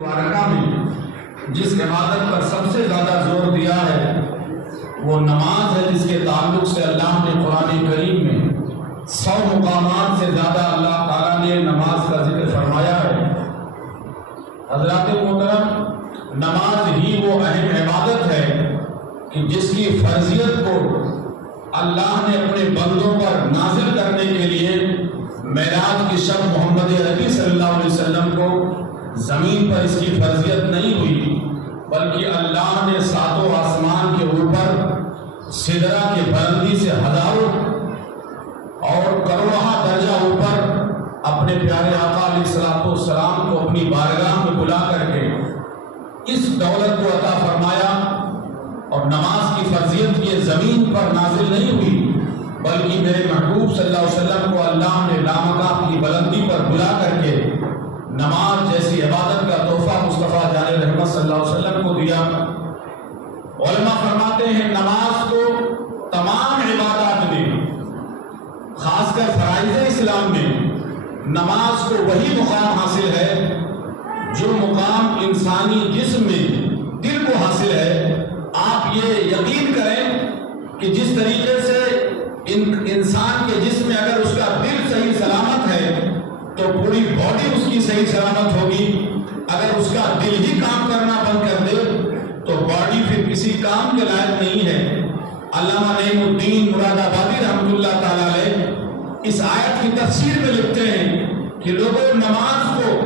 مبارکہ میں جس عبادت پر سب سے زیادہ زور دیا ہے وہ نماز ہے، جس کے تعلق سے اللہ نے قرآن کریم میں 100 مقامات سے زیادہ اللہ تعالیٰ نے نماز کا ذکر فرمایا ہے۔ حضرات محترم، نماز ہی وہ اہم عبادت ہے کہ جس کی فرضیت کو اللہ نے اپنے بندوں پر نازل کرنے کے لیے معراج کی شب محمد عربی صلی اللہ علیہ وسلم کو زمین پر اس کی فرضیت نہیں ہوئی، بلکہ اللہ نے ساتوں آسمان کے اوپر سدرہ کی بلندی سے ہزاروں اور کروڑہ درجہ اوپر اپنے پیارے آقا علیہ الصلوۃ والسلام کو اپنی بارگاہ میں بلا کر کے اس دولت کو عطا فرمایا۔ اور نماز کی فرضیت یہ زمین پر نازل نہیں ہوئی، بلکہ میرے محبوب صلی اللہ علیہ وسلم کو اللہ نے لامکان کی بلندی پر بلا کر کے نماز جیسی عبادت کا تحفہ مصطفیٰ جان رحمت صلی اللہ علیہ وسلم کو دیا۔ علماء فرماتے ہیں نماز کو تمام عبادات میں، خاص کر فرائض اسلام میں، نماز کو وہی مقام حاصل ہے جو مقام انسانی جسم میں دل کو حاصل ہے۔ آپ یہ یقین کریں کہ جس طریقے سے انسان کے جسم میں اگر اس کا دل صحیح سلامت ہے تو پوری باڈی اس کی صحیح سلامت ہوگی، اگر اس کا دل ہی کام کرنا بند کر دے تو باڈی پھر کسی کام کے لائق نہیں ہے۔ علامہ نعیم الدین مراد آبادی رحمۃ اللہ تعالی علیہ اس آیت کی تفسیر میں لکھتے ہیں کہ لوگوں، نماز کو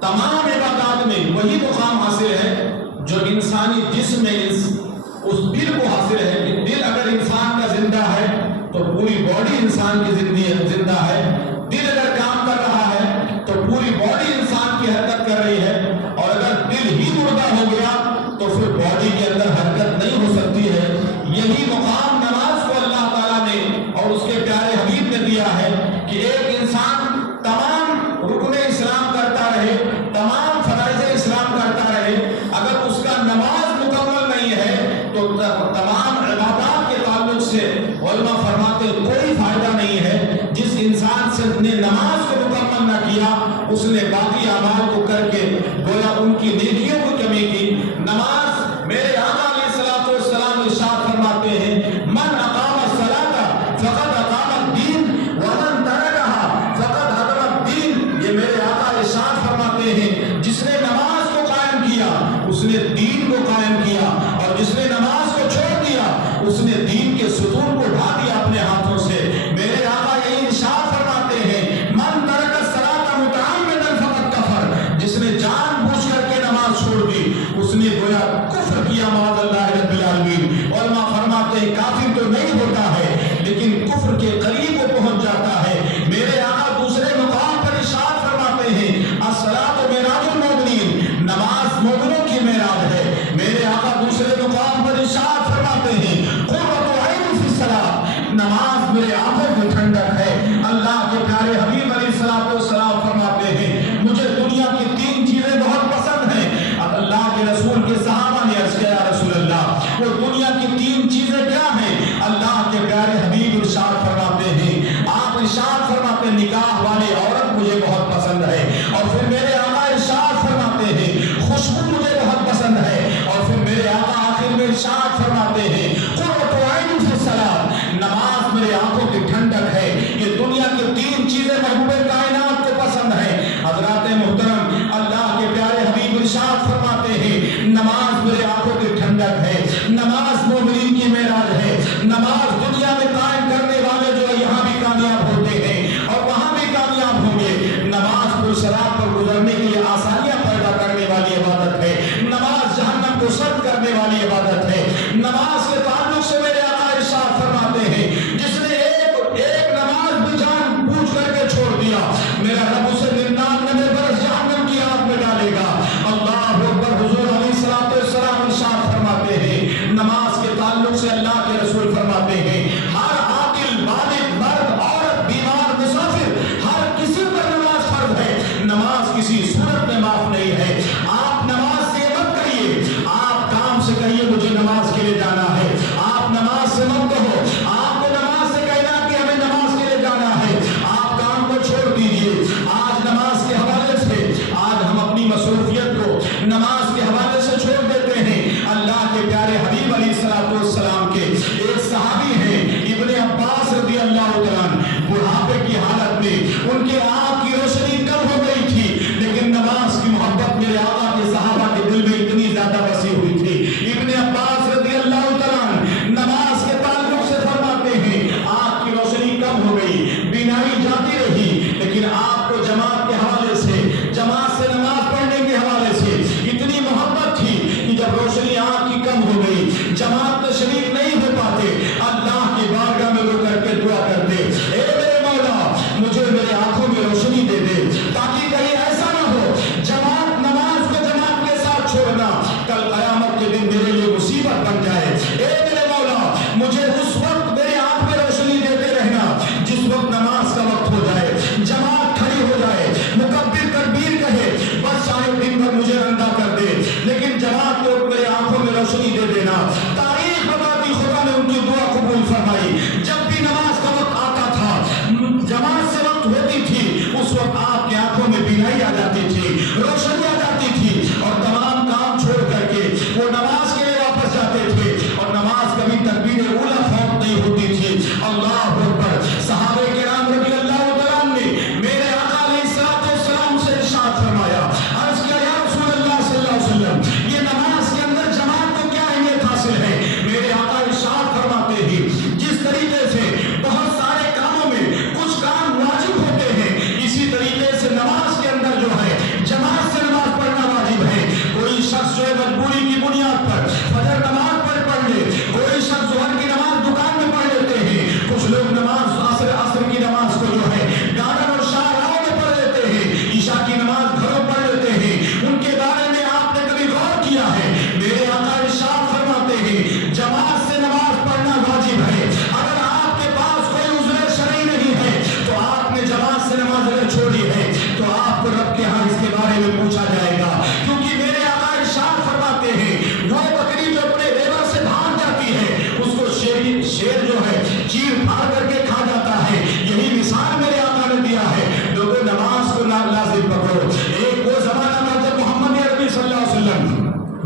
تمام عبادات میں وہی مقام حاصل ہے جو انسانی جسم میں اس دل کو حاصل ہے کہ دل اگر انسان کا زندہ ہے تو پوری باڈی انسان کی زندہ ہے، دل اگر کام کر رہا ہے تو پوری باڈی انسان کی حرکت کر رہی ہے، اور اگر دل ہی مردہ ہو گیا تو پھر باڈی کے اندر حرکت نہیں ہو سکتی ہے۔ یہی مقام نماز کو اللہ تعالیٰ نے اور اس کے پیارے حبیب نے دیا ہے کہ ایک انسان تمام رکن اسلام کرتا رہے، تمام فرائض اسلام کرتا رہے، اگر اس کا نماز مکمل نہیں ہے تو تمام عبادات کے تعلق سے علماء فرماتے کوئی فائدہ نہیں ہے۔ جس انسان سے نے نماز کو مکمل نہ کیا، اس نے باقی اعمال کو کر کے گویا ان کی نیکیوں کو کمی کی۔ نماز میرے آقا علیہ الصلوۃ والسلام ارشاد فرماتے ہیں، من اقام الصلاۃ فقد اقام الدین ومن ترکها فقد هدم الدین۔ یہ میرے آقا ارشاد فرماتے ہیں، جس نے نماز کو قائم کیا اس نے دین کو قائم کیا، اور جس نے نماز کو چھوڑ دیا اس نے دین کے ستون کو ڈھا دیا اپنے ہاتھوں سے۔ میرے آقا یہی ارشاد فرماتے ہیں، من ترک الصلاۃ متعمدا فقد کفر۔ جس نے جان بوجھ کر کے نماز چھوڑ دی اس نے گویا کفر کیا، معاذ اللہ رب العالمین۔ علماء فرماتے ہیں کافر تو نہیں ہوتا ہے لیکن کفر کے قریب وہ پہنچ جاتا ہے۔ میرے آقا دوسرے مقام پر ارشاد فرماتے ہیں، الصلاۃ معراج المؤمنین، نماز مومنوں کی معراج ہے۔ میرے آقا دوسرے مقام پر ارشاد فرماتے ہیں، قرۃ عین فی الصلاۃ، نماز میرے آنکھوں کی ٹھنڈک ہے۔ اللہ کے پیارے حبیب علیہ الصلوۃ والسلام فرماتے ہیں، مجھے دنیا کی 3 چیزیں بہت پسند ہیں۔ اب اللہ کے رسول کے صحابہ نے عرض کیا، یا رسول اللہ وہ دنیا کی 3 چیزیں کیا ہیں؟ اللہ کے پیارے حبیب ارشاد فرماتے ہیں، آپ ارشاد فرماتے ہیں، نکاح والی عورت مجھے بہت پسند ہے، اور پھر میرے آقا ارشاد فرماتے ہیں خوشبو مجھے بہت پسند ہے، اور پھر میرے آقا آخر میں ارشاد فرماتے ہیں قرۃ عین فی الصلاۃ، نماز میرے آنکھوں کی ٹھنڈک ہے۔ یہ دنیا کی 3 چیزیں محبوب کائنات کو پسند ہے۔ حضرات محترم، اللہ کے پیارے حبیب ارشاد فرماتے ہیں، نماز میرے آنکھوں کی ٹھنڈک ہے، نماز مومنین کی معراج ہے۔ نماز دنیا میں قائم کرنے والے جو یہاں بھی کامیاب ہوتے ہیں اور وہاں بھی کامیاب ہوں گے۔ نماز پرصراط پر گزرنے کے لیے آسانیاں پیدا کرنے والی عبادت ہے، نماز جہنم کو سرد کرنے والی عبادت ہے۔ نماز کے تعلق سے میرے آقا ارشاد فرماتے ہیں، جس نے ایک نماز بھی جان بوجھ کر کے چھوڑ دیا، میرا رب اسے 99 برس جہنم کی آگ میں ڈالے گا۔ اللہ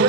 2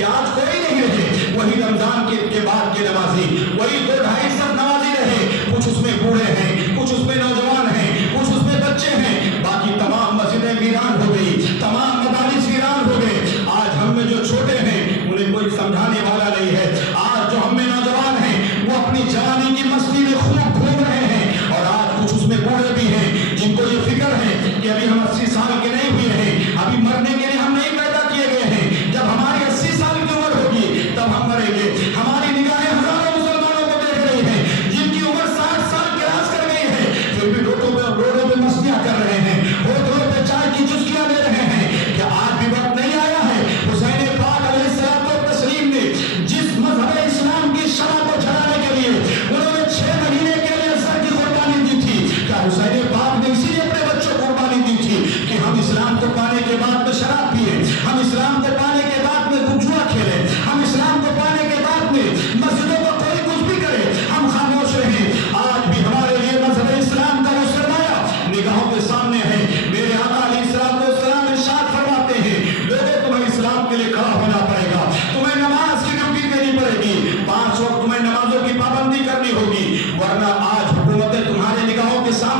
کہ آج کوئی نہیں رہے وہی رمضان کے بعد کے نمازی، وہی 2-2.5 نمازی رہے، کچھ اس میں بوڑھے ہیں، کچھ اس میں نوجوان ہیں، کچھ اس میں بچے ہیں، باقی تمام مسجدیں ویران ہو گئی، تمام مدارس ویران ہو گئے۔ آج ہم میں جو چھوٹے ہیں انہیں کوئی سمجھانے والا نہیں ہے، آج جو ہم میں نوجوان ہیں وہ اپنی جوانی کی مستی میں خوب گھوم رہے ہیں، اور آج کچھ اس میں بوڑھے بھی ہیں جن کو یہ فکر ہے کہ ابھی ہم 80 سال کے نہیں ہوئے ہیں، ابھی مرنے کے لیے ہم نہیں پیدا کیے گئے ہیں، جب ہماری 80 سال کی عمر ہوگی تب ہم مریں گے۔ ہماری نگاہیں ہزاروں مسلمانوں کو دیکھ رہی ہیں جن کی عمر 60 سال کراس کر گئی ہے، پھر بھی روڈوں پہ مستیاں کر رہے ہیں، ہوٹلوں پہ چائے کی چسکیاں لے رہے ہیں۔ کیا آج بھی وقت نہیں آیا ہے حسین پاک علیہ السلام و تسلیم نے جس مذہب اسلام کی شمع کو جلانے کے لیے انہوں نے 6 مہینے کے لیے سر کی قربانی دی تھی، کیا حسین پاک نے اسی لیے اپنے بچوں کو قربانی دی تھی کہ ہم اسلام کو پانے کے بعد میں شراب پیے، ہم اسلام کو پانے کے بعد میں جوا کھیلے، ہم اسلام کو پانے کے بعد میں مسجدوں کو کوئی کچھ بھی کرے ہم خاموش رہیں؟ آج بھی ہمارے لیے مذہب اسلام کا وہ سرمایہ نگاہوں کے سامنے ہے